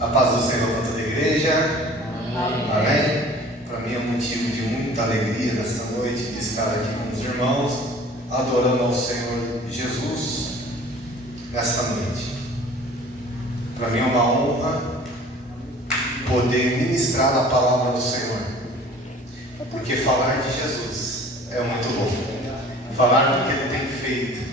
A paz do Senhor com toda a igreja. Amém. Amém. Para mim é um motivo de muita alegria nesta noite de estar aqui com os irmãos, adorando ao Senhor Jesus nesta noite. Para mim é uma honra poder ministrar a palavra do Senhor, porque falar de Jesus é muito bom. Falar do que Ele tem feito,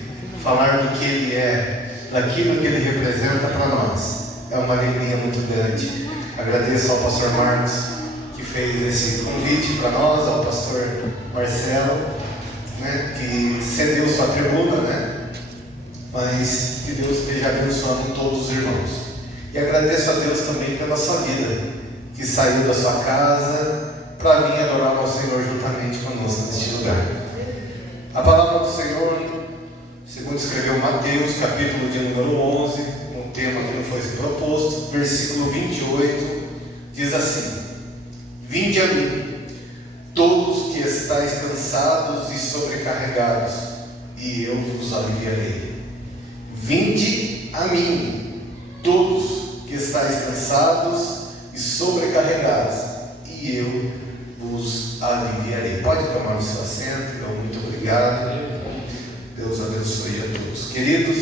falar do que Ele é, daquilo que Ele representa para nós, é uma alegria muito grande. Agradeço ao pastor Marcos que fez esse convite para nós, ao pastor Marcelo, que cedeu sua tribuna, mas que Deus esteja abençoando todos os irmãos. E agradeço a Deus também pela sua vida, que saiu da sua casa para vir adorar ao Senhor juntamente conosco neste lugar. A palavra do Senhor, segundo escreveu Mateus, capítulo de número 11, um tema que não foi proposto, versículo 28, diz assim: Vinde a mim, todos que estáis cansados e sobrecarregados, e eu vos aliviarei. Vinde a mim, todos que estáis cansados e sobrecarregados, e eu vos aliviarei. Pode tomar o seu assento. Muito obrigado. Deus abençoe a todos. Queridos,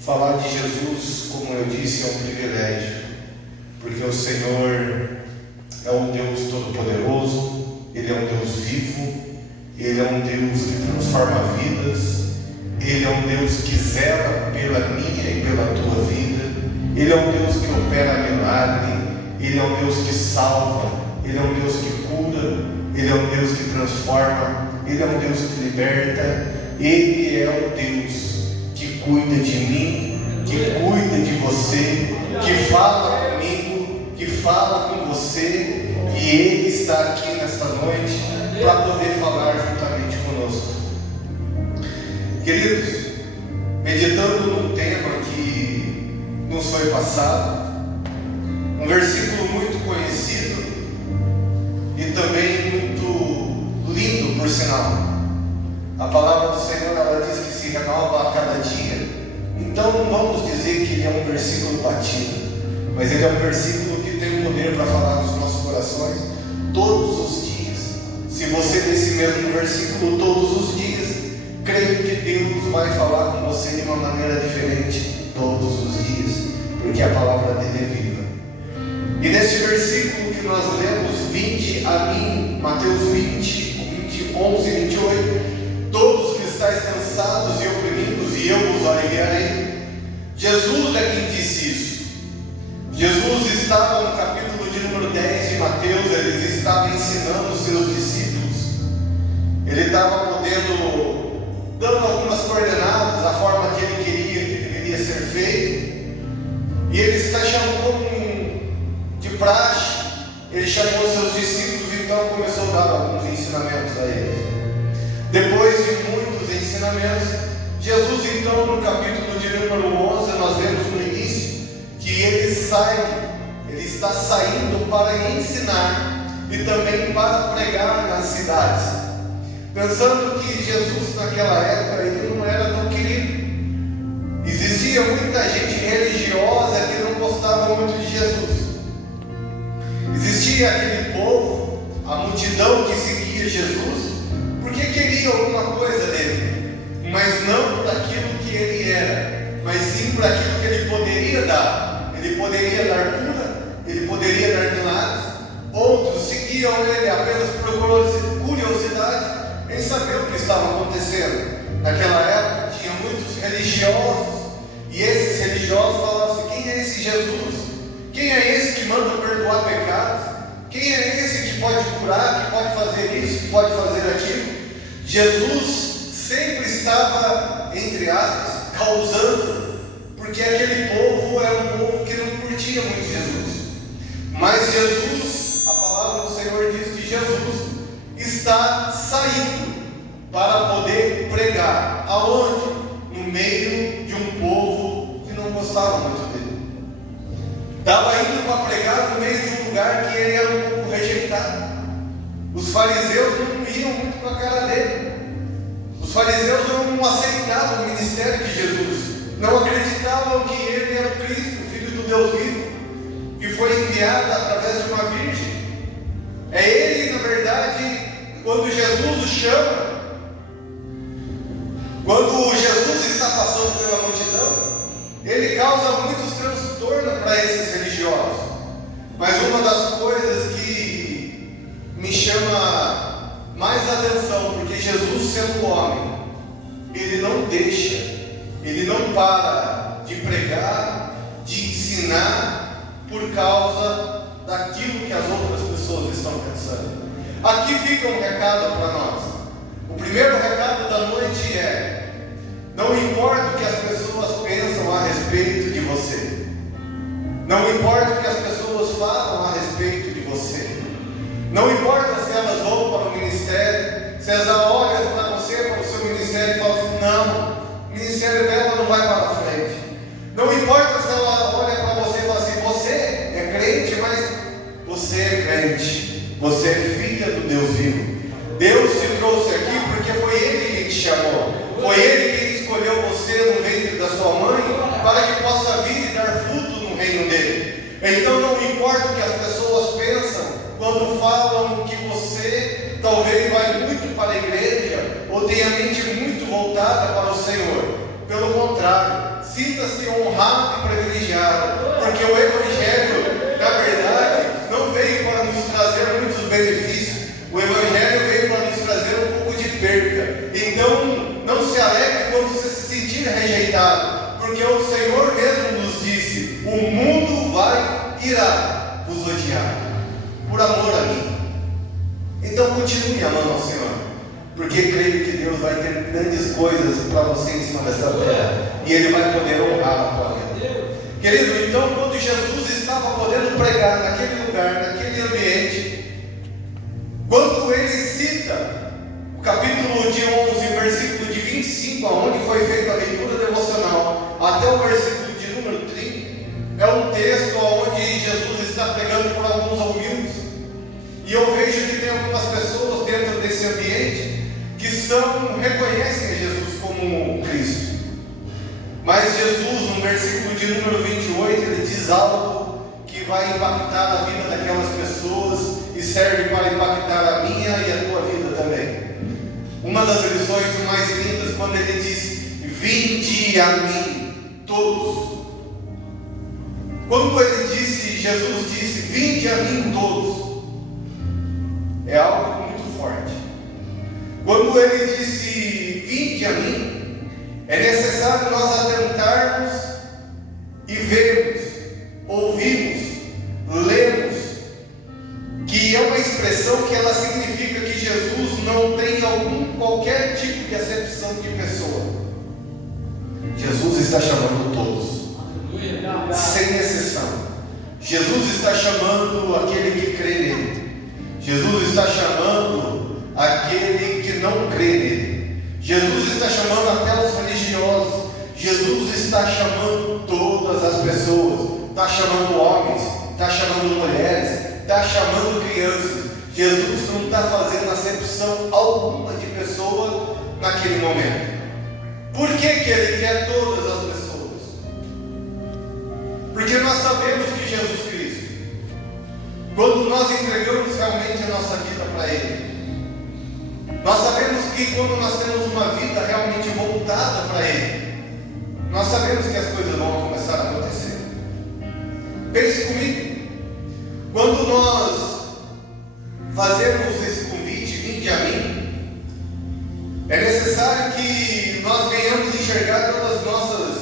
falar de Jesus, como eu disse, é um privilégio, porque o Senhor é um Deus todo-poderoso, Ele é um Deus vivo, Ele é um Deus que transforma vidas, Ele é um Deus que zela pela minha e pela tua vida, Ele é um Deus que opera milagre, Ele é um Deus que salva, Ele é um Deus que cura, Ele é um Deus que transforma, Ele é um Deus que liberta, Ele é o Deus que cuida de mim, que cuida de você, que fala comigo, que fala com você, e Ele está aqui nesta noite para poder falar juntamente conosco. Queridos, meditando num tema que nos foi passado, um versículo muito conhecido e também muito lindo, por sinal. A palavra do Senhor, ela diz que se renova a cada dia. Então não vamos dizer que ele é um versículo batido, mas ele é um versículo que tem o poder para falar nos nossos corações todos os dias. Se você lê esse mesmo versículo todos os dias, creio que Deus vai falar com você de uma maneira diferente todos os dias, porque a palavra dele é viva. E neste versículo que nós lemos, vinde a mim, Mateus 11, 28, todos que estáis cansados e oprimidos, e eu vos aliviarei. Jesus é quem disse isso. Jesus estava no capítulo de número 10 de Mateus, ele estava ensinando os seus discípulos, ele estava dando algumas coordenadas, a forma que ele queria que deveria ser feito, e ele está chamando de praxe, ele chamou os seus discípulos, então começou a dar alguns ensinamentos a eles. Depois de muitos ensinamentos, Jesus então no capítulo de número 11, nós vemos no início, que ele está saindo para ensinar e também para pregar nas cidades, pensando que Jesus naquela época ele não era tão querido. Existia muita gente religiosa que não gostava muito de Jesus. Existia aquele povo, a multidão que seguia Jesus, porque queria alguma coisa dele, mas não por aquilo que ele era, mas sim por aquilo que ele poderia dar. Ele poderia dar cura, ele poderia dar milagres. Outros seguiam ele apenas por curiosidade em saber o que estava acontecendo. Naquela época tinha muitos religiosos, e esses religiosos falavam assim: quem é esse Jesus? Quem é esse que manda perdoar pecados? Quem é esse que pode curar, que pode fazer isso, que pode fazer aquilo? Jesus sempre estava, entre aspas, causando, porque aquele povo era um povo que não curtia muito Jesus. Mas Jesus, a palavra do Senhor diz que Jesus está saindo para poder pregar. Aonde? No meio de um povo que não gostava muito dele. Estava indo para pregar no meio de um lugar que ele era um pouco rejeitado. Os fariseus não iam muito com a cara dele. Os fariseus não aceitavam o ministério de Jesus, não acreditavam que ele era o Cristo, o Filho do Deus vivo. É Ele, na verdade, quando Jesus o chama, quando Jesus está passando pela multidão, Ele causa muitos transtornos para esses religiosos. Mas uma das coisas que me chama mais atenção, porque Jesus, sendo homem, Ele não deixa, Ele não para de pregar, de ensinar, por causa daquilo que as outras pessoas estão pensando. Aqui fica um recado para nós. O primeiro recado da noite é: não importa o que as pessoas pensam a respeito de você, não importa o que as pessoas falam a respeito de você, não importa se elas vão para o ministério, se elas olham para você, para o seu ministério e falam assim: não, o ministério dela não vai para frente. Não importa se ela olha para você e fala assim: você é crente, mas você é crente, você é filha do Deus vivo. Deus te trouxe aqui porque foi Ele quem te chamou, foi Ele quem escolheu você no ventre da sua mãe para que possa vir e dar fruto no reino dele. Então não importa o que as pessoas pensam quando falam que você talvez vai muito para a igreja ou tem a mente muito voltada para o Senhor. Pelo contrário, sinta-se honrado e privilegiado, porque o Evangelho, na verdade, não veio para nos trazer muitos benefícios. O Evangelho veio para nos trazer um pouco de perda. Então, não se alegre quando você se sentir rejeitado, porque o Senhor mesmo nos disse: o mundo irá vos odiar, por amor a mim. Então, continue amando ao Senhor, porque creio que Deus vai ter grandes coisas para você em cima dessa terra, e Ele vai poder honrar a tua vida. Querido, então, quando Jesus estava podendo pregar naquele lugar, naquele ambiente, quando Ele cita o capítulo de 11, versículo de 25, onde foi feita a leitura devocional, até o versículo de número 30, é um texto onde Jesus está pregando por alguns humildes. E eu vejo que tem algumas pessoas dentro desse ambiente que reconhecem a Jesus como Cristo. Mas Jesus, no versículo de número 28, ele diz algo que vai impactar a vida daquelas pessoas e serve para impactar a minha e a tua vida também. Uma das lições mais lindas, quando ele diz: vinde a mim todos. Quando Jesus disse: vinde a mim todos, é algo muito forte. Quando ele disse: vinde a mim, é necessário nós atentarmos e vermos, ouvirmos, lermos, que é uma expressão que ela significa que Jesus não tem qualquer tipo de acepção de pessoa. Jesus está chamando todos, sem exceção. Jesus está chamando aquele que crê nele. Jesus está chamando aquele que não crê nele. Jesus está chamando até os religiosos. Jesus está chamando todas as pessoas. Está chamando homens, está chamando mulheres, está chamando crianças. Jesus não está fazendo acepção alguma de pessoa naquele momento. Por que Ele quer todas as pessoas? Porque nós sabemos que Jesus Cristo, quando nós entregamos realmente a nossa vida para Ele, nós sabemos que quando nós temos uma vida realmente voltada para Ele, nós sabemos que as coisas vão começar a acontecer. Pense comigo, quando nós fazemos esse convite: vinde a mim, é necessário que nós venhamos enxergar todas as nossas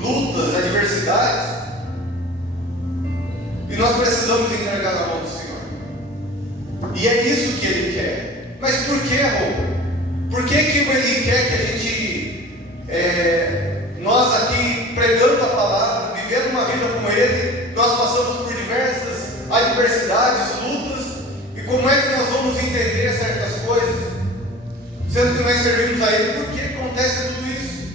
lutas, adversidades, e nós precisamos entregar na mão do Senhor. E é isso que Ele quer. Mas por que, Rô? Por que Ele quer que a gente, nós aqui pregando a palavra, vivendo uma vida como Ele, nós passamos por diversas adversidades, lutas, e como é que nós vamos entender certas coisas, sendo que nós servimos a Ele? Por que acontece tudo isso?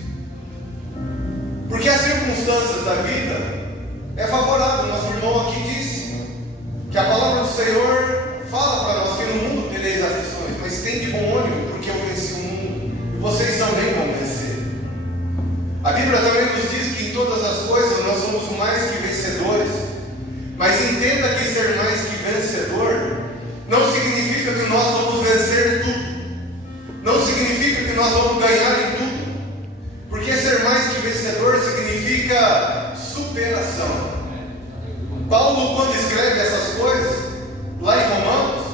Porque as circunstâncias da vida é favorável. Nosso irmão aqui disse que a palavra do Senhor fala para nós que no mundo tereis aflições, mas tem de bom ânimo, porque eu venci o mundo, e vocês também vão vencer. A Bíblia também nos diz que em todas as coisas nós somos mais que vencedores. Mas entenda que ser mais que vencedor não significa comunicação. Paulo, quando escreve essas coisas, lá em Romanos,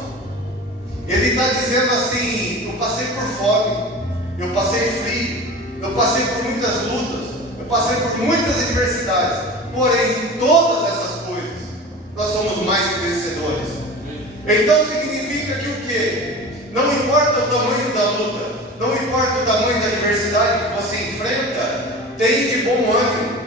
ele está dizendo assim: eu passei por fome, eu passei frio, eu passei por muitas lutas, eu passei por muitas adversidades, porém, em todas essas coisas, nós somos mais que vencedores. Então significa que o quê? Não importa o tamanho da luta, não importa o tamanho da adversidade que você enfrenta, tenha de bom ânimo.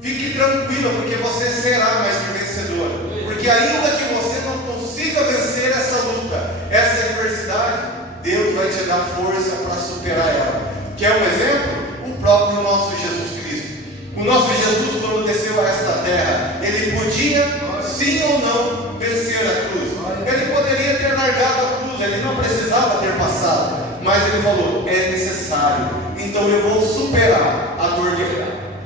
Fique tranquila, porque você será mais que vencedor. Porque ainda que você não consiga vencer essa luta, essa adversidade, Deus vai te dar força para superar ela. Quer um exemplo? O próprio nosso Jesus Cristo. O nosso Jesus, quando desceu a esta terra, ele podia, sim ou não, vencer a cruz. Ele poderia ter largado a cruz, ele não precisava ter passado, mas ele falou: é necessário, então eu vou superar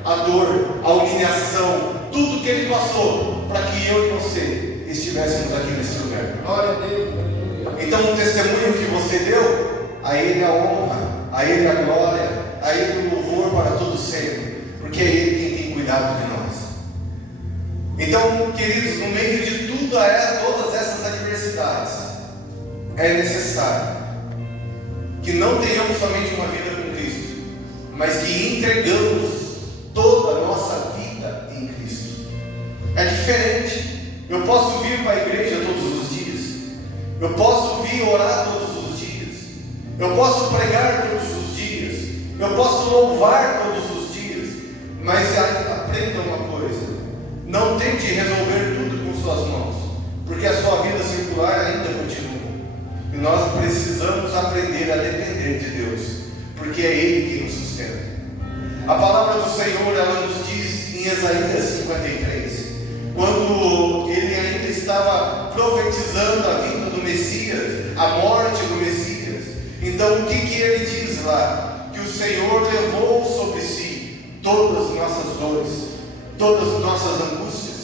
a dor, a humilhação, tudo que ele passou, para que eu e você estivéssemos aqui nesse lugar. Glória a Deus. Então o testemunho que você deu, a Ele a honra, a Ele a glória, a Ele o louvor para todo sempre, porque é Ele quem tem cuidado de nós. Então, queridos, no meio de todas essas adversidades, é necessário que não tenhamos somente uma vida com Cristo, mas que entregamos toda a nossa vida em Cristo. É diferente. Eu posso vir para a igreja todos os dias, eu posso vir orar todos os dias, eu posso pregar todos os dias, eu posso louvar todos os dias, mas aprenda uma coisa: não tente resolver tudo com suas mãos, porque a sua vida circular ainda continua, e nós precisamos aprender a depender de Deus, porque é Ele quem nos sustenta. A palavra do Senhor, ela nos diz em Isaías 53, quando ele ainda estava profetizando a vinda do Messias, a morte do Messias. Então o que ele diz lá? Que o Senhor levou sobre si todas as nossas dores, todas as nossas angústias,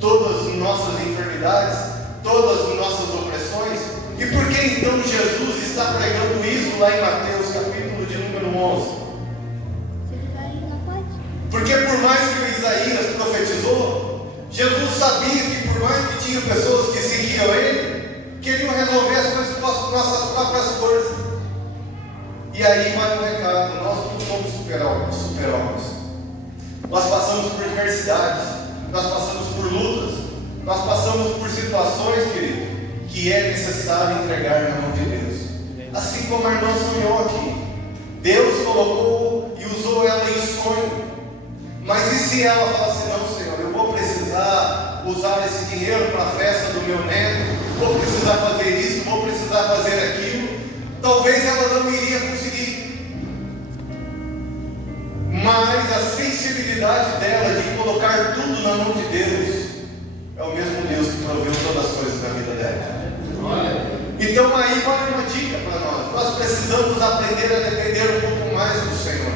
todas as nossas enfermidades, todas as nossas opressões. E por que então Jesus está pregando isso lá em Mateus capítulo de número 11? Porque por mais que o Isaías profetizou, Jesus sabia que por mais que tinha pessoas que seguiam ele, queriam resolver as coisas com as nossas próprias forças. E aí vai o recado: nós não somos super-homens. Nós passamos por diversidades, nós passamos por lutas, nós passamos por situações, querido, que é necessário entregar na mão de Deus. Assim como a irmã sonhou aqui, Deus colocou e usou ela em sonho. Mas e se ela fala assim: não, Senhor, eu vou precisar usar esse dinheiro para a festa do meu neto, vou precisar fazer isso, vou precisar fazer aquilo. Talvez ela não iria conseguir. Mas a sensibilidade dela de colocar tudo na mão de Deus, é o mesmo Deus que proveu todas as coisas na vida dela. Então aí vai uma dica para nós: nós precisamos aprender a depender um pouco mais do Senhor.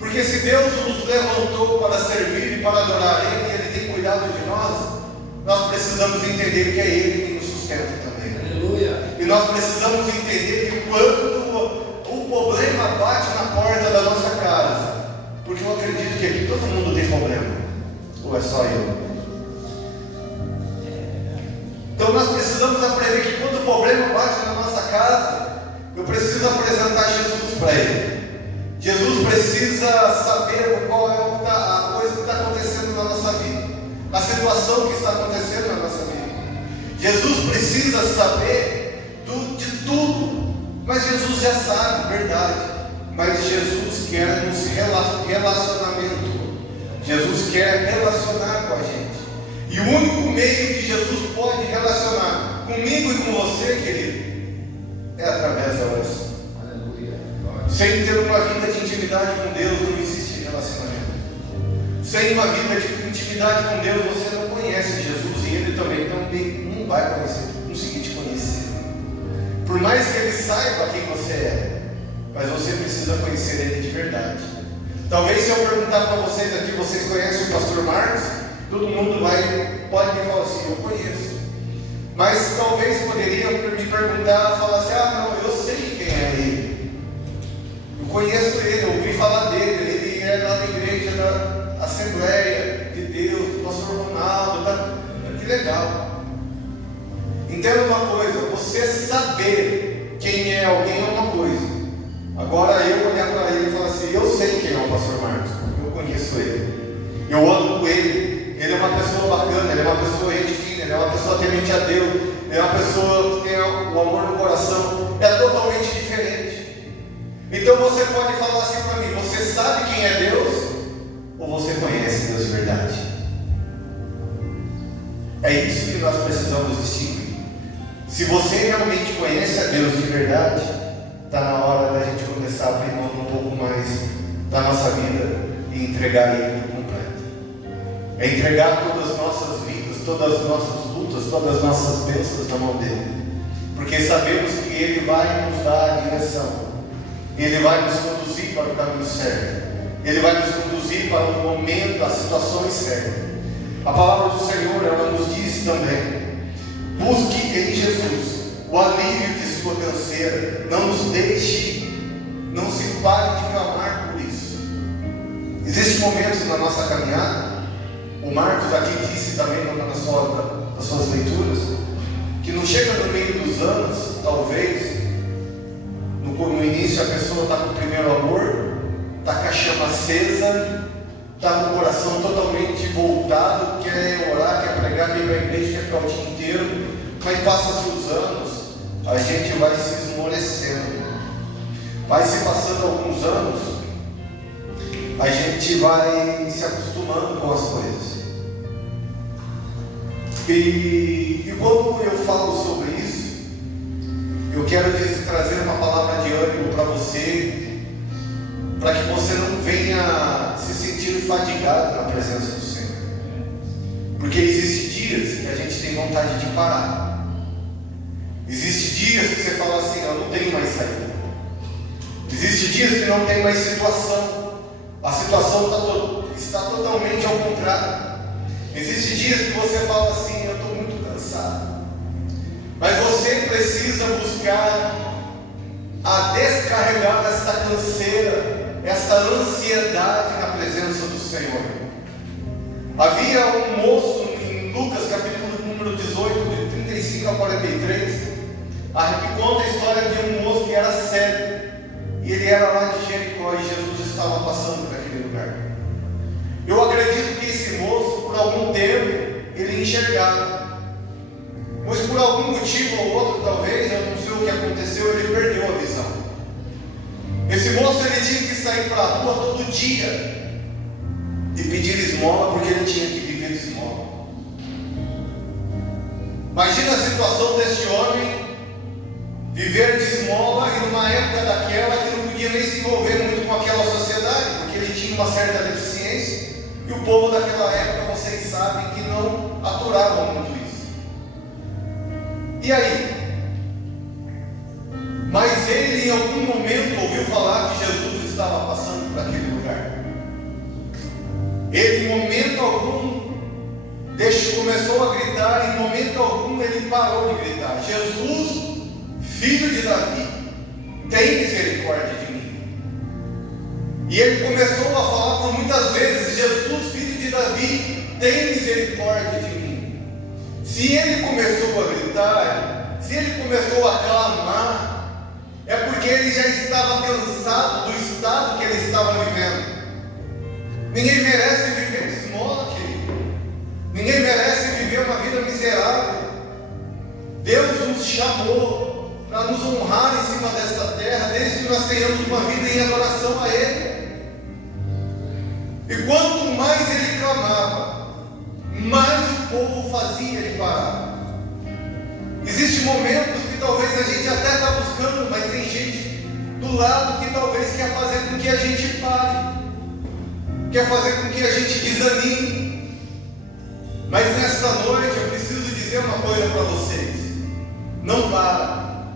Porque se Deus nos levantou para servir e para adorar Ele, e Ele tem cuidado de nós precisamos entender que é Ele quem nos sustenta também. Aleluia. E nós precisamos entender que quando o problema bate na porta da nossa casa, porque eu acredito que aqui todo mundo tem problema, ou é só eu? Então nós precisamos aprender que quando o problema bate na nossa casa, eu preciso apresentar Jesus para Ele. Jesus precisa saber qual é a coisa que está acontecendo na nossa vida, a situação que está acontecendo na nossa vida. Jesus precisa saber de tudo, mas Jesus já sabe, verdade. Mas Jesus quer nos relacionamento. Jesus quer relacionar com a gente. E o único meio que Jesus pode relacionar comigo e com você, querido, é através da oração. Sem ter uma vida de intimidade com Deus, não existe relacionamento. Sem uma vida de intimidade com Deus, você não conhece Jesus, e Ele também não vai conseguir te conhecer. Por mais que Ele saiba quem você é, mas você precisa conhecer Ele de verdade. Talvez se eu perguntar para vocês aqui: vocês conhecem o pastor Marcos? Todo mundo pode me falar assim: eu conheço. Mas talvez poderia me perguntar, falar assim: ah, não, eu sei quem é ele. Eu conheço ele, eu ouvi falar dele, ele é lá na igreja da Assembleia de Deus, legal. Entenda uma coisa: você saber quem é alguém é uma coisa. Agora eu olhar para ele e falar assim: eu sei quem é o pastor Marcos, eu conheço ele, eu ando com ele, ele é uma pessoa bacana, ele é uma pessoa gente fina, ele é uma pessoa temente a Deus, ele é uma pessoa que tem o amor no coração. É totalmente diferente. Então você pode falar assim para mim: você sabe quem é Deus? Ou você conhece Deus de verdade? É isso que nós precisamos distinguir. Se você realmente conhece a Deus de verdade, está na hora da gente começar a abrir mão um pouco mais da nossa vida e entregar Ele por completo. É entregar todas as nossas vidas, todas as nossas lutas, todas as nossas bênçãos na mão dele. Porque sabemos que Ele vai nos dar a direção, Ele vai nos conduzir para o caminho certo, Ele vai nos conduzir para o momento, as situações certas. A palavra do Senhor, ela nos diz também: busque em Jesus o alívio de sua canseira, não nos deixe, não se pare de clamar por isso. Existem momentos na nossa caminhada, o Marcos aqui disse também nas suas leituras, que não chega no meio dos anos, talvez, no início a pessoa está com o primeiro amor, está com a chama acesa, está com o coração totalmente voltado, quer orar, quer pregar, quer ir para a igreja, quer ficar o dia inteiro, mas passa-se os anos, a gente vai se esmorecendo, vai se passando alguns anos, a gente vai se acostumando com as coisas. E quando eu falo sobre isso, eu quero trazer uma palavra de ânimo para você, para que você não venha se sentir fadigado na presença do Senhor. Porque existem dias que a gente tem vontade de parar. Existem dias que você fala assim: eu não tenho mais saída. Existem dias que não tem mais situação. A situação está totalmente ao contrário. Existem dias que você fala assim: eu estou muito cansado. Mas você precisa buscar a descarregar esta canseira, esta ansiedade na presença do Senhor. Havia um moço em Lucas capítulo número 18, de 35 a 43, que conta a história de um moço que era cego, e ele era lá de Jericó, e Jesus estava passando por aquele lugar. Eu acredito que esse moço, por algum tempo, ele enxergava, mas por algum motivo ou outro, talvez, eu não sei o que aconteceu, ele perdeu a visão. Esse moço, ele tinha que sair para a rua todo dia e pedir esmola, porque ele tinha que viver de esmola. Imagina a situação deste homem, viver de esmola, e numa época daquela que não podia nem se envolver muito com aquela sociedade, porque ele tinha uma certa deficiência, e o povo daquela época, vocês sabem, que não aturavam muito isso. E aí? Mas ele em algum momento ouviu falar que Jesus estava passando por aquele lugar. Ele em momento algum começou a gritar, em momento algum ele parou de gritar: Jesus, filho de Davi, tem misericórdia de mim. E ele começou a falar por muitas vezes: Jesus, filho de Davi, tem misericórdia de mim. Se ele começou a gritar, se ele começou a clamar, é porque ele já estava cansado do estado que ele estava vivendo. Ninguém merece viver de esmola, querido. Ninguém merece viver uma vida miserável. Deus nos chamou para nos honrar em cima desta terra, desde que nós tenhamos uma vida em adoração a Ele. E quanto mais ele clamava, mais o povo fazia ele parar. Existem momentos que talvez a gente até está buscando, mas tem gente do lado que talvez quer fazer com que a gente pare, quer fazer com que a gente desanime. Mas nesta noite eu preciso dizer uma coisa para vocês: não para,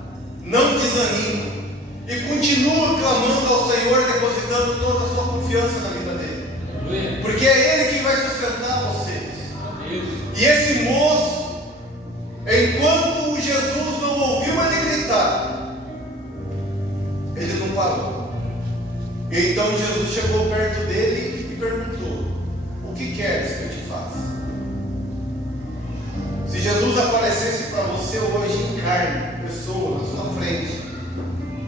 não desanime, e continua clamando ao Senhor, depositando toda a sua confiança na vida dele, porque é Ele quem vai sustentar vocês. E esse moço, enquanto Jesus não ouviu ele gritar, ele não parou. E então Jesus chegou perto dele e perguntou: o que queres que eu te faça? carne, pessoa na sua frente,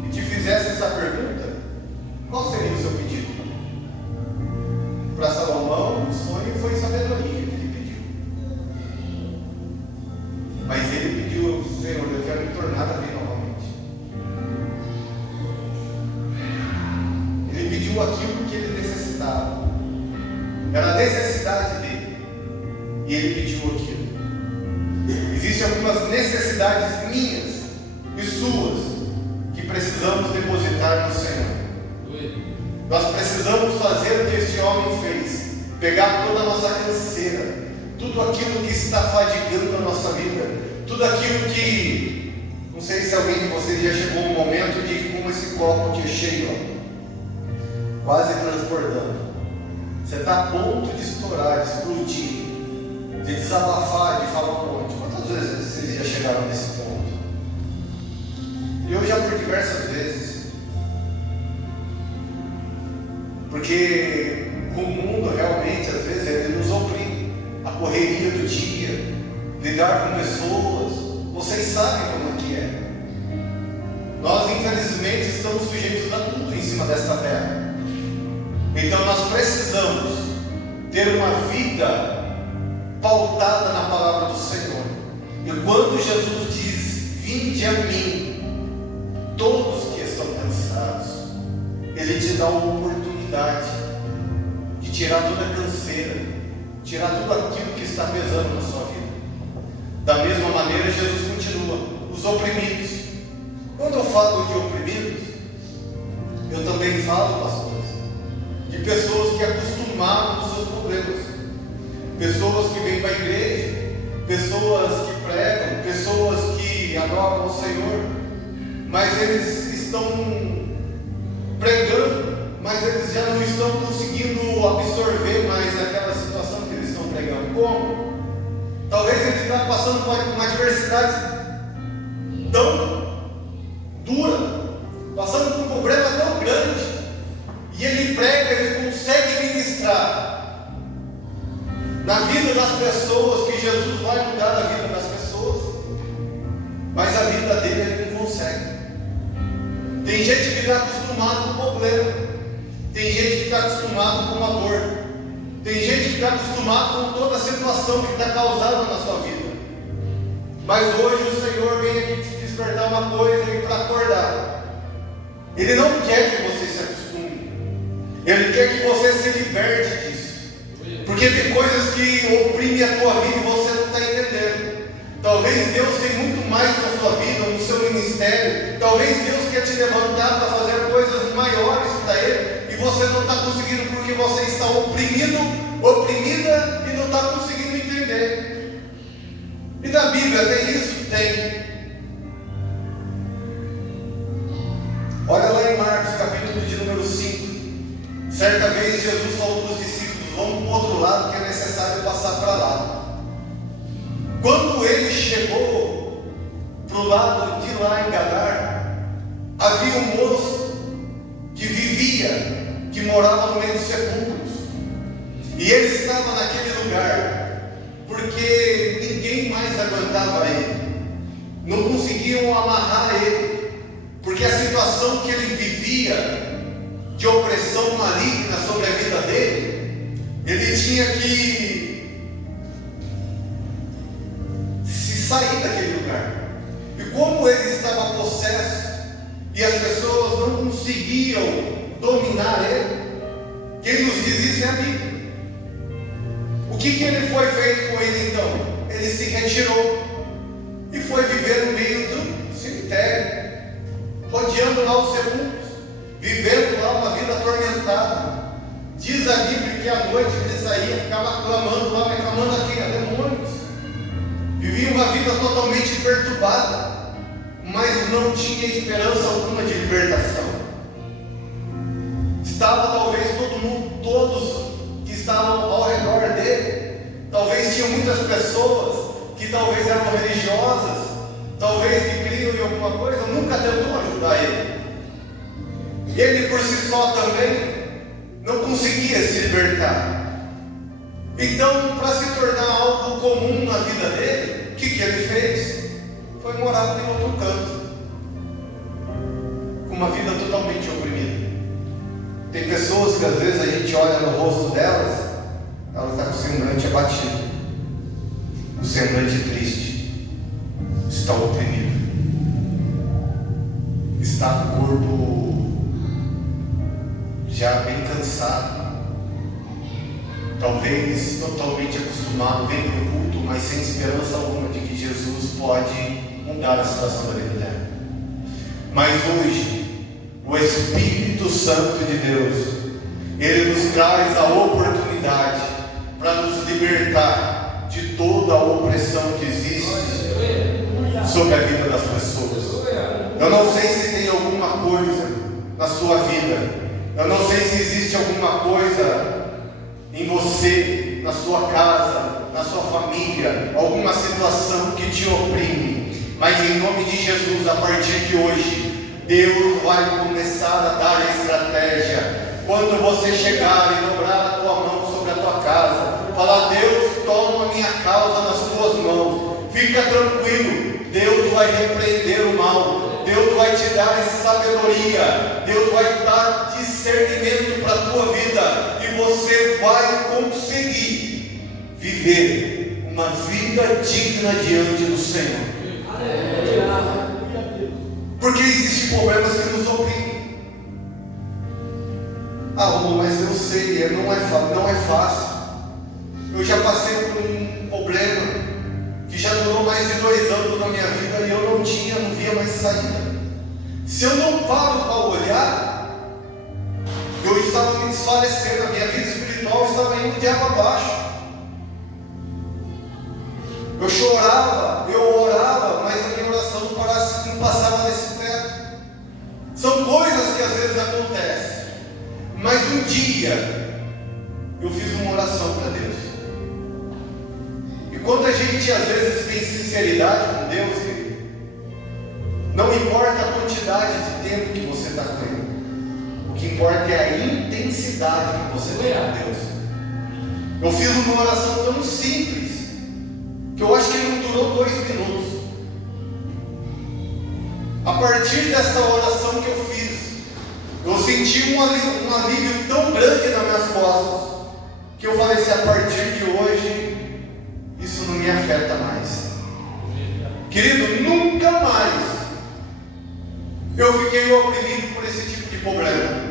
e te fizesse essa pergunta, qual seria o seu pedido? Para Salomão, o sonho foi sabedoria que ele pediu. Mas ele pediu, Senhor, eu quero me tornar Davi novamente. Ele pediu aquilo que ele necessitava. Era a necessidade dele. E ele pediu aquilo. Existem algumas necessidades minhas e suas que precisamos depositar no Senhor. Nós precisamos fazer o que este homem fez, pegar toda a nossa canseira, tudo aquilo que está fadigando a nossa vida, tudo aquilo que, não sei se alguém de vocês já chegou um momento de como esse copo aqui é cheio, ó, quase transbordando. Você está a ponto de estourar, de explodir, de desabafar, de falar um monte. Quantas vezes vocês já chegaram nesse ponto? Eu já por diversas vezes. Porque o mundo realmente, às vezes, ele nos oprime. A correria do dia, lidar com pessoas, vocês sabem como é que é. Nós, infelizmente, estamos sujeitos a tudo em cima desta terra. Então, nós precisamos ter uma vida pautada na palavra do Senhor. E quando Jesus diz: vinde a mim, todos que estão cansados, Ele te dá uma oportunidade de tirar toda a canseira, tirar tudo aquilo que está pesando na sua vida. Da mesma maneira, Jesus continua: os oprimidos. Quando eu falo de oprimidos, eu também falo, pastores, de pessoas que acostumaram com os seus problemas, pessoas que vêm para a igreja, pessoas que pregam, pessoas que adoram o Senhor, mas eles estão pregando, mas eles já não estão conseguindo absorver mais aquela situação que eles estão pregando. Como? Talvez ele está passando por uma adversidade tão dura, passando por um problema tão grande, e ele prega, ele consegue ministrar na vida das pessoas, que Jesus vai mudar a vida das pessoas, mas a vida dele ele não consegue. Tem gente que está acostumado com o problema, tem gente que está acostumado com a dor, tem gente que está acostumado com toda a situação que está causada na sua vida. Mas hoje o Senhor vem aqui te despertar uma coisa e para acordar. Ele não quer que você se acostume, Ele quer que você se liberte disso. Porque tem coisas que oprimem a tua vida e você não está entendendo. Talvez Deus tenha muito mais na sua vida, no seu ministério. Talvez Deus quer te levantar para fazer coisas maiores para Ele, e você não está conseguindo porque você está oprimido, oprimida, e não está conseguindo entender. E na Bíblia tem isso? Tem. Olha lá em Marcos, capítulo de número 5. Certa vez Jesus falou para os discípulos: vamos para o outro lado, que é necessário passar para lá. Quando ele chegou para o lado de lá em Gadar, havia um moço que vivia, que morava no meio dos sepulcros, e ele estava naquele lugar porque ninguém mais aguentava ele, não conseguiam amarrar ele, porque a situação que ele vivia de opressão maligna sobre a vida dele, ele tinha que sair daquele lugar. E como ele estava possesso e as pessoas não conseguiam dominar ele, quem nos diz isso é a Bíblia. O que ele foi feito com ele então? Ele se retirou e foi viver no meio do cemitério, rodeando lá os sepulcros, vivendo lá uma vida atormentada. Diz a Bíblia que à noite ele saía, ficava clamando lá, mas clamando a quem? A demônios. Vivia uma vida totalmente perturbada, mas não tinha esperança alguma de libertação. Estava talvez todos que estavam ao redor dele, talvez tinham muitas pessoas que talvez eram religiosas, talvez que criam em alguma coisa, nunca tentou ajudar ele. Ele por si só também não conseguia se libertar. Então, para se tornar algo comum na vida dele, o que ele fez? Foi morar com olha no rosto delas, ela está com o semblante abatido, o semblante triste, está oprimido, está com o corpo já bem cansado, talvez totalmente acostumado, vem para o culto, mas sem esperança alguma de que Jesus pode mudar a situação da vida dela. Mas hoje, o Espírito Santo de Deus, Ele nos traz a oportunidade para nos libertar de toda a opressão que existe sobre a vida das pessoas. Eu não sei se tem alguma coisa na sua vida, eu não sei se existe alguma coisa em você, na sua casa, na sua família, alguma situação que te oprime, mas em nome de Jesus, a partir de hoje, Deus vai começar a dar estratégia. Quando você chegar e dobrar a tua mão sobre a tua casa, falar: Deus, toma a minha causa nas tuas mãos, fica tranquilo, Deus vai repreender o mal, Deus vai te dar sabedoria, Deus vai dar discernimento para a tua vida, e você vai conseguir viver uma vida digna diante do Senhor. Porque existem problemas que nos oprimem. Mas eu sei, não é fácil. Eu já passei por um problema que já durou mais de 2 anos na minha vida e eu não via mais saída. Se eu não paro para olhar, eu estava me desfalecendo, a minha vida espiritual estava indo de água abaixo. Eu chorava, eu orava, mas a minha oração não passava desse teto. São coisas que às vezes acontecem. Mas um dia eu fiz uma oração para Deus. E quando a gente às vezes tem sinceridade com Deus, querido, não importa a quantidade de tempo que você está com Ele, o que importa é a intensidade que você tem com Deus. Eu fiz uma oração tão simples que eu acho que não durou 2 minutos. A partir dessa oração que eu fiz, eu senti um alívio tão grande nas minhas costas, que eu falei assim: a partir de hoje, isso não me afeta mais. Querido, nunca mais eu fiquei oprimido por esse tipo de problema.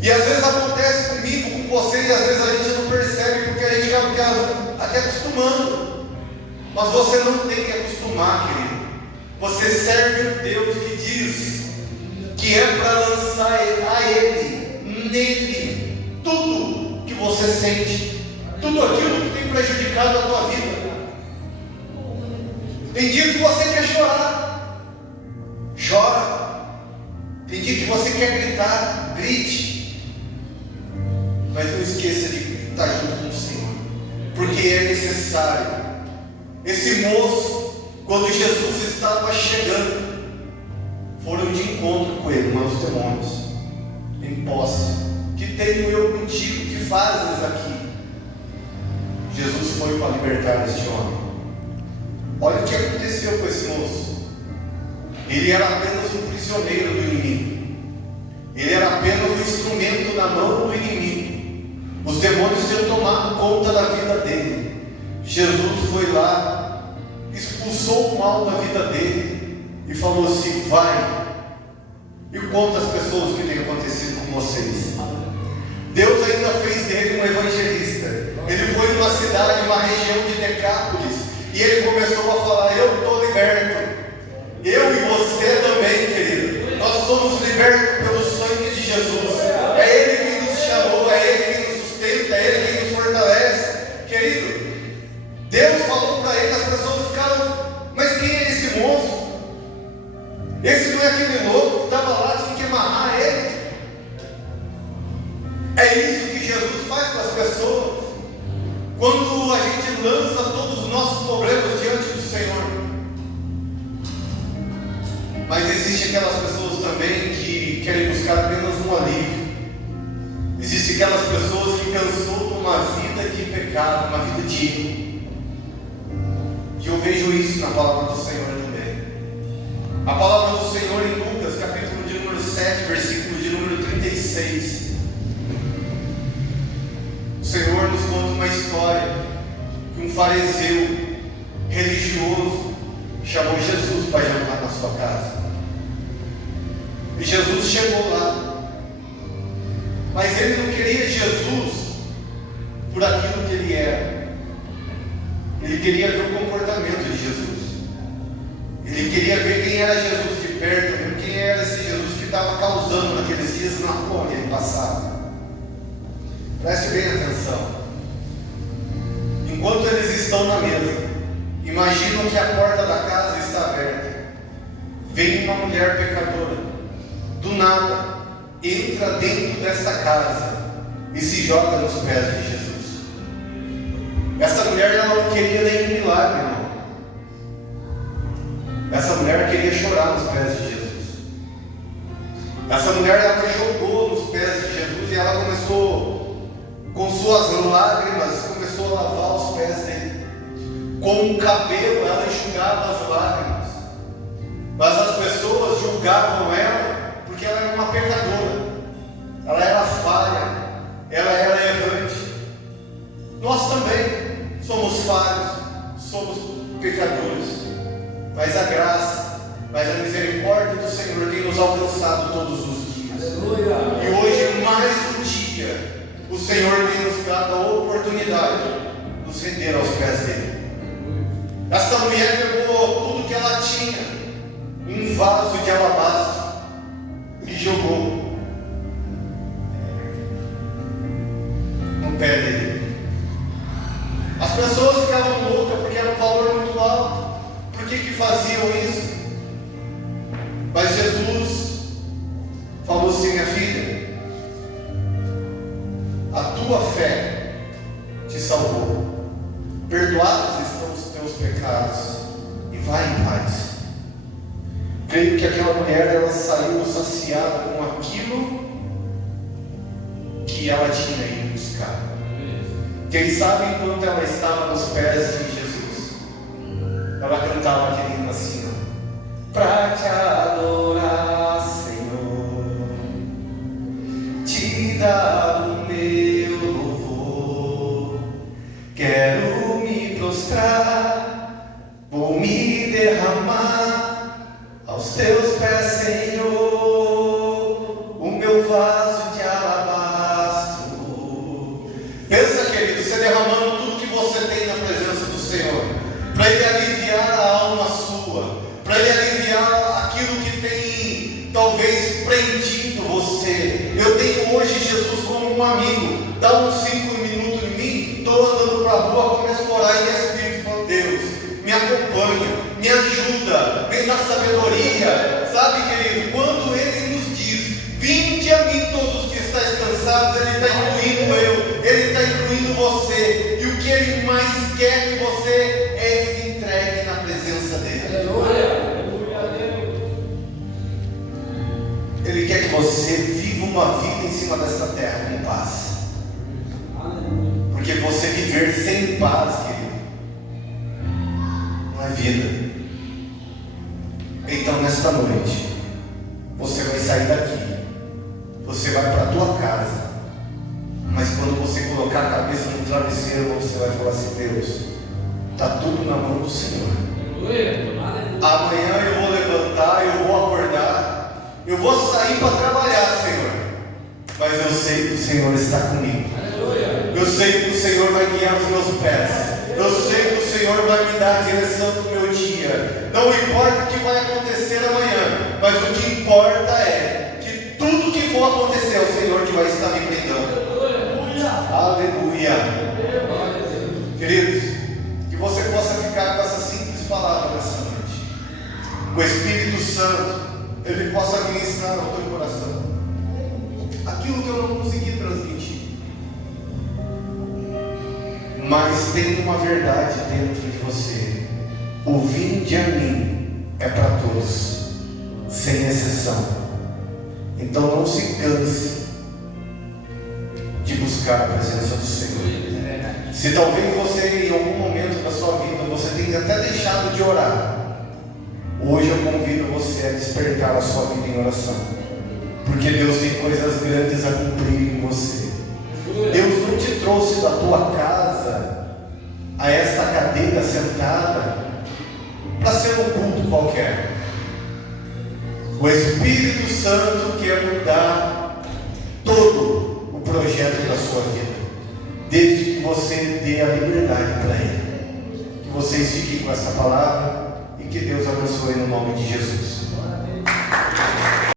E às vezes acontece comigo, com você, e às vezes a gente não percebe, porque a gente acaba até acostumando. Mas você não tem que acostumar, querido. Você serve um Deus que diz que é para lançar a Ele, nele, tudo que você sente, tudo aquilo que tem prejudicado a tua vida. Tem dia que você quer chorar, chora. Tem dia que você quer gritar, grite. Mas não esqueça de estar junto com o Senhor, porque é necessário. Esse moço, quando Jesus estava chegando, foram de encontro com ele, mas os demônios, em posse: que tenho eu contigo, que fazes aqui? Jesus foi para libertar este homem. Olha o que aconteceu com esse moço. Ele era apenas um prisioneiro do inimigo, ele era apenas um instrumento na mão do inimigo. Os demônios tinham tomado conta da vida dele. Jesus foi lá, expulsou o mal da vida dele e falou assim: vai e conta as pessoas o que tem acontecido com vocês. Deus ainda fez dele um evangelista. Ele foi numa cidade, uma região de Decápolis, e ele começou a falar: eu estou liberto. Eu e você também, querido. Nós somos libertos pelo sangue de Jesus. É Ele quem nos chamou, é Ele quem nos sustenta, é Ele quem nos fortalece. Querido, Deus falou para ele, as pessoas ficaram: mas quem é esse moço? Esse não é aquele louco que estava lá, tinha que amarrar ele. É isso que Jesus faz com as pessoas. Quando a gente lança todos os nossos problemas diante do Senhor. Mas existem aquelas pessoas também que querem buscar apenas um alívio. Existem aquelas pessoas que cansou de uma vida de pecado, uma vida de erro. E eu vejo isso na palavra do Senhor também. A palavra do Senhor em Lucas, capítulo de número 7, versículo de número 36. fariseu religioso chamou Jesus para jantar na sua casa. E Jesus chegou lá, mas ele não queria Jesus por aquilo que ele era. Ele queria ver o comportamento de Jesus. Ele queria ver quem era Jesus de perto, ver quem era esse Jesus que estava causando naqueles dias na rua onde ele passava. Preste bem atenção. Enquanto eles estão na mesa, imaginam que a porta da casa está aberta. Vem uma mulher pecadora, do nada, entra dentro desta casa e se joga nos pés de Jesus. Essa mulher ela não queria nenhum milagre, não. Essa mulher queria chorar nos pés de Jesus. Essa mulher ela jogou nos pés de Jesus e ela começou, com suas lágrimas, começou a lavar os pés dele. Com o cabelo ela enxugava as lágrimas. Mas as pessoas julgavam ela porque ela era uma pecadora. Ela era falha, ela era errante. Nós também somos falhos, somos pecadores, mas a graça, mas a misericórdia do Senhor tem nos alcançado todos os dias. Aleluia. E hoje, mais um dia, o Senhor tem nos dado a oportunidade de nos render aos pés dele. Esta mulher pegou tudo que ela tinha, um vaso de alabastro, e jogou no pé dele. As pessoas ficavam loucas porque era um valor muito alto. Por que faziam isso? Mas Jesus falou assim: minha filha, a tua fé te salvou. Perdoados estão os teus pecados e vai em paz. Creio que aquela mulher ela saiu saciada com aquilo que ela tinha ido buscar. Quem sabe enquanto ela estava nos pés de Jesus, ela cantava aquele hino assim: pra te adorar, Senhor, te dar o meu louvor, quero me prostrar, vou me derramar aos teus pés, Senhor, o meu vaso de alabastro. Pensa, querido, você derramando tudo que você tem na presença do Senhor, para Ele aliviar a alma sua, para Ele aliviar aquilo que tem talvez prendido você. Eu tenho hoje Jesus como um amigo. Dá uns 5 minutos em mim, estou andando para a rua, começo a orar em Espírito, falando: Deus, me acompanha, me ajuda, me dá sabedoria. Sabe, querido, quando Ele nos diz: vinde a mim todos os que estáis cansados, Ele está incluindo eu, Ele está incluindo você. E o que Ele mais quer que você é se entregue na presença dEle. Ele quer que você viva uma vida em cima desta terra com paz. Porque você viver sem paz, querido, não é vida. Então nesta noite, você vai sair daqui, você vai para a tua casa, mas quando você colocar a cabeça no travesseiro, você vai falar assim: Deus, está tudo na mão do Senhor. Amanhã eu vou levantar, eu vou acordar, eu vou sair para trabalhar, Senhor, mas eu sei que o Senhor está comigo. Eu sei que o Senhor vai guiar os meus pés. Eu sei que o Senhor vai me dar a direção do meu dia. Não importa o que vai acontecer amanhã, mas o que importa é que tudo que for acontecer é o Senhor que vai estar me cuidando. Aleluia. Queridos, que você possa ficar com essa simples palavra nessa noite. O Espírito Santo, Ele possa ministrar ao teu coração aquilo que eu não consegui transmitir. Mas tem uma verdade dentro de você: o vinde a mim é para todos, sem exceção. Então não se canse de buscar a presença do Senhor. Se talvez você, em algum momento da sua vida, você tenha até deixado de orar, hoje eu convido você a despertar a sua vida em oração, porque Deus tem coisas grandes a cumprir em você. Deus não te trouxe da tua casa a esta cadeira sentada para ser um culto qualquer. O Espírito Santo quer mudar todo o projeto da sua vida, desde que você dê a liberdade para Ele. Que vocês fiquem com essa palavra e que Deus abençoe no nome de Jesus.